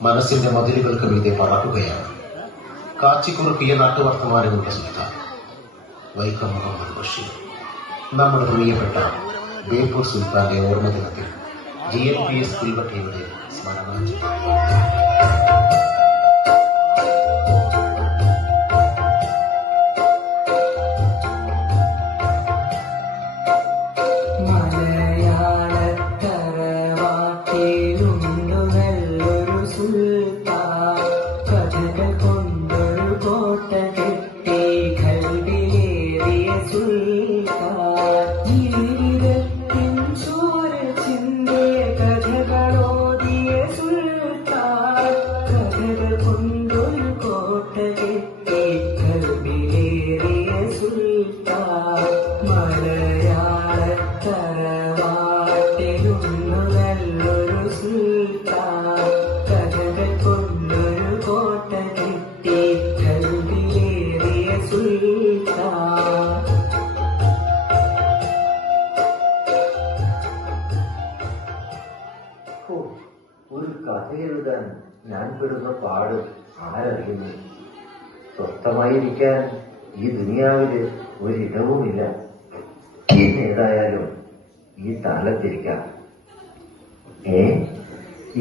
മനസ്സിന്റെ മതിലുകൾക്ക് മീതെ പറക്കുകയാണ്. കാച്ചിക്കുറുക്കിയ നാട്ടുവർത്തമാനങ്ങളുടെ സുൽത്താൻ വൈക്കം മുഹമ്മദ് ബഷീർ. നമ്മുടെ പ്രിയപ്പെട്ട ബേപ്പൂർ സുൽത്താന്റെ ഓർമ്മ ദിനത്തിൽ GLPS കുൽബട്ടയുടെ സ്മരണാഞ്ജലി. ഒരു കഥ എഴുതാൻ ഞാൻ പെടുന്ന പാട് ആരറിയുന്നു. സ്വസ്ഥമായിരിക്കാൻ ഈ ദുനിയാവില് ഒരിടവുമില്ല. ഏതായാലും ഈ താളത്തിരിക്കാം.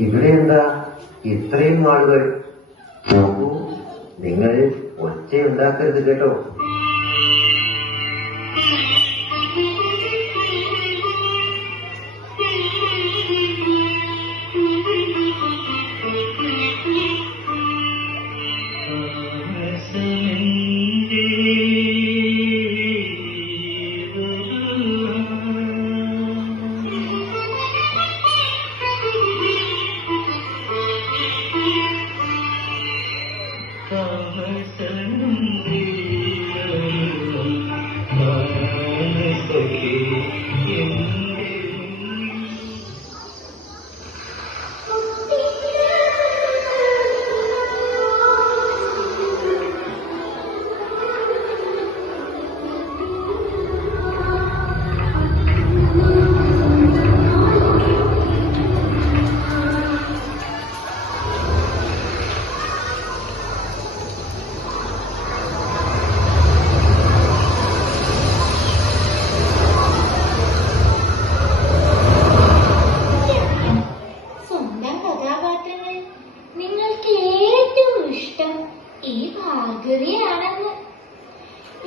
ഇവിടെ എന്താ ഇത്രയും ആളുകൾ? നോക്കൂ, നിങ്ങൾ ഒച്ചയുണ്ടാക്കരുത് കേട്ടോ.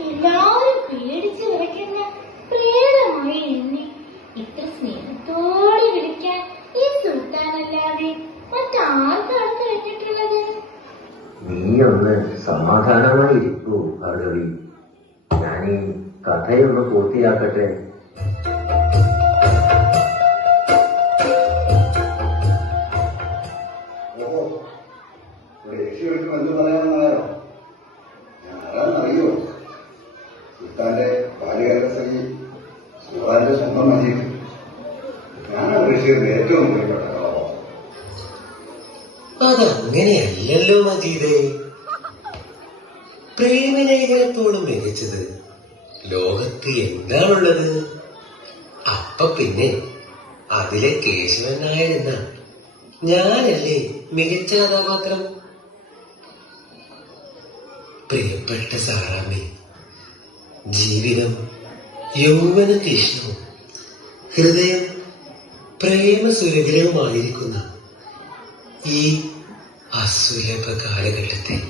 എല്ലാവരും പേടിച്ചു വിറയ്ക്കുന്ന പ്രേതമായി എന്നെ ഇത്ര സ്നേഹത്തോടെ വിളിക്കാൻ ഈ സുൽത്താനല്ലാതെ മറ്റാർക്കാണ് കഴിഞ്ഞിട്ടുള്ളത്? നീ ഒന്ന് സമാധാനമായിരിക്കൂ ഭാർഗവി. ഞാനീ കഥയൊന്ന് പൂർത്തിയാക്കട്ടെ. എന്ത് പറയാമെന്നായോ? ഞാനാണെന്നറിയോ? സുൽത്താന്റെ ബാല്യകാലസഖി സുൽത്താന്റെ സ്വന്തം മജീദ്. ഞാനാണ് ബഷീറിന്റെ ഏറ്റവും പ്രിയപ്പെട്ട കഥാപാത്രം. അതങ്ങനെയല്ലല്ലോ മജീദേ. പ്രേമലേഖനത്തോടും മികച്ചത് ലോകത്ത് എന്താണുള്ളത്? അപ്പൊ പിന്നെ അതിലെ കേശവൻ നായർ എന്ന ഞാനല്ലേ മികച്ച കഥാപാത്രം? പ്രിയപ്പെട്ട സാറാമ്മി, ജീവിതം യൗവന തീഷ്ണവും ഹൃദയം പ്രേമസുരഭിലവുമായിരിക്കുന്ന ഈ അസുലഭ കാലഘട്ടത്തിൽ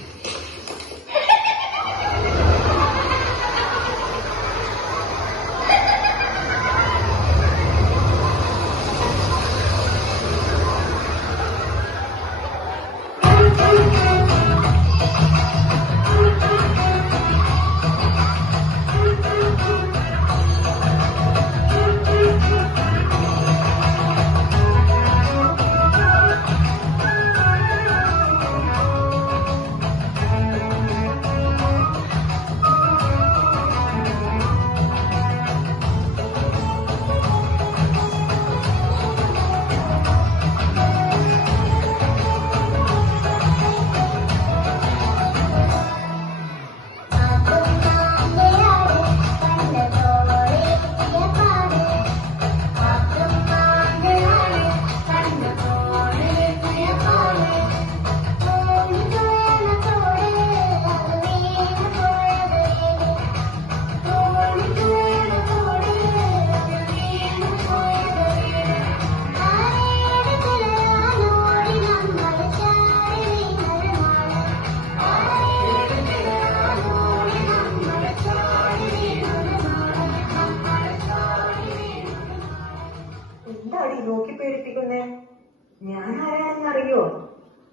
ആരാന്നറിയോ?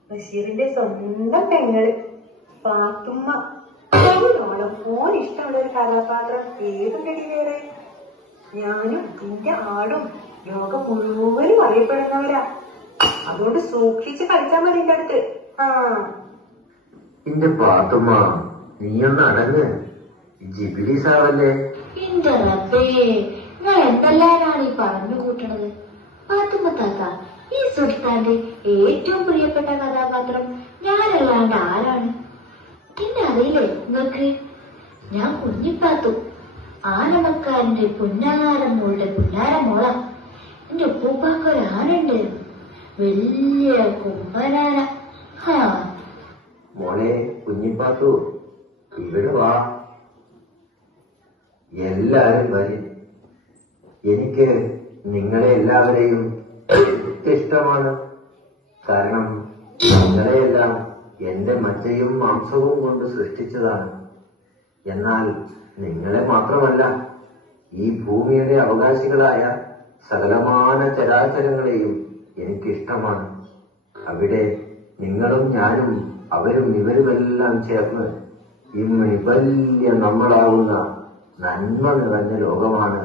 ബഷീറിന്റെ സ്വന്തം പെങ്ങള് പാത്തുമ്മ. ഓണം ഓൻ ഇഷ്ടമുള്ള ഒരു കഥാപാത്രം ഏതുണ്ടെടി വേറെ? ഞാനും നിന്റെ ആടും ലോകം മുഴുവനും അറിയപ്പെടുന്നവരാ. അതുകൊണ്ട് സൂക്ഷിച്ച് കളിച്ചാൽ മതി എന്റെ അടുത്ത്. ആ എന്റെ പാത്തുമ്മ, നീയൊന്ന് അടങ്ങ്. ജിബിലി സാറല്ലേ? എന്റെ റബ്ബേ, ഞാൻ എന്തെല്ലാമാണ് ഈ പറഞ്ഞു കൂട്ടണത്. പാത്തുമ്മ താത്ത, ഈ സുൽത്താന്റെ ഏറ്റവും പ്രിയപ്പെട്ട കഥാപാത്രം ഞാനല്ലാണ്ട് ആരാണ്? എന്നെ അറിയില്ലേ നിങ്ങൾക്ക്? ഞാൻ കുഞ്ഞിപ്പാത്തു, ആനമക്കാരന്റെ പുന്നാരം മോളുടെ പുന്നാര മോള. എന്റെ ഉപ്പൂപ്പാക്കൊരാനുണ്ട്, വലിയ കുമ്പനാന. മോളെ കുഞ്ഞിപ്പാത്തു, ഇവിടെ വാ. എല്ലാരും വരും. എനിക്ക് നിങ്ങളെ എല്ലാവരെയും ഇഷ്ടമാണ്. കാരണം നിങ്ങളെയെല്ലാം എന്റെ മജ്ജയും മാംസവും കൊണ്ട് സൃഷ്ടിച്ചതാണ്. എന്നാൽ നിങ്ങളെ മാത്രമല്ല, ഈ ഭൂമിയുടെ അവകാശികളായ സകലമാന ചരാചരങ്ങളെയും എനിക്കിഷ്ടമാണ്. അവിടെ നിങ്ങളും ഞാനും അവരും ഇവരുമെല്ലാം ചേർന്ന് ഇന്ന് വലിയ നമ്മളാവുന്ന നന്മ നിറഞ്ഞ ലോകമാണ്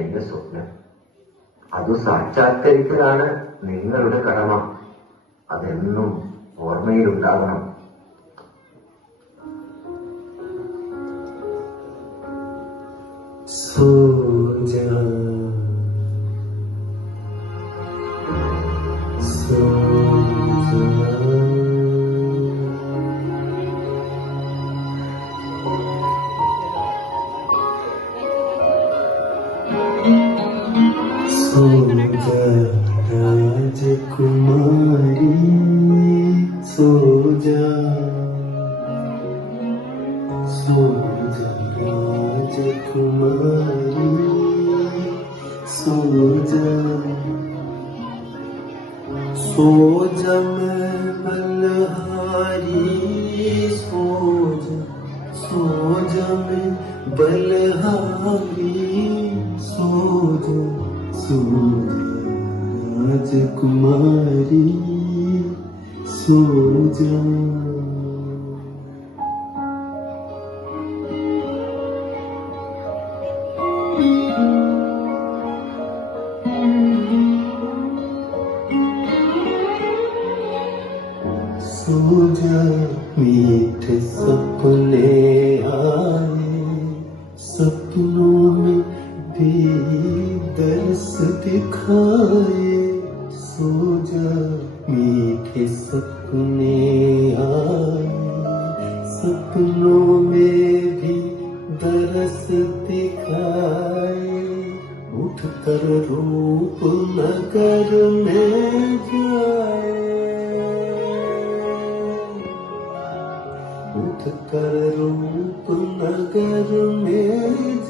എന്റെ സ്വപ്നം. അത് സാക്ഷാത്കരിക്കലാണ് നിങ്ങളുടെ കടമ. അതെന്നും ഓർമ്മയിലുണ്ടാകണം. राजकुमारी सो जा, सो जा राजकुमारी सो जा, सो जा मैं बलहारी सो जा मैं बलहारी सो जा, सो राजकुमारी सो जा। सो जा मीठे सपने आए, सपनों में भी दर्स दिखाए। सो जा मीठे सपने आए, सपनों में भी दरस दिखाए। उठ कर रूप नगर में जाए, उठ कर रूप नगर में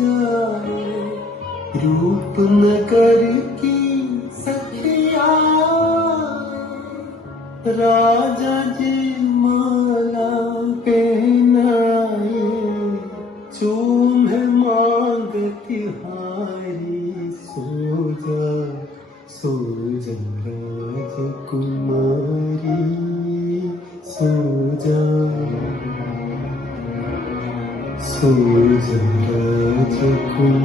जाए। रूप नगर की सखिया राजा जी माला पहनाए, चूम मांग तिहारी। सो जा राजकुमारी सो जा, सो जा राजकुमारी।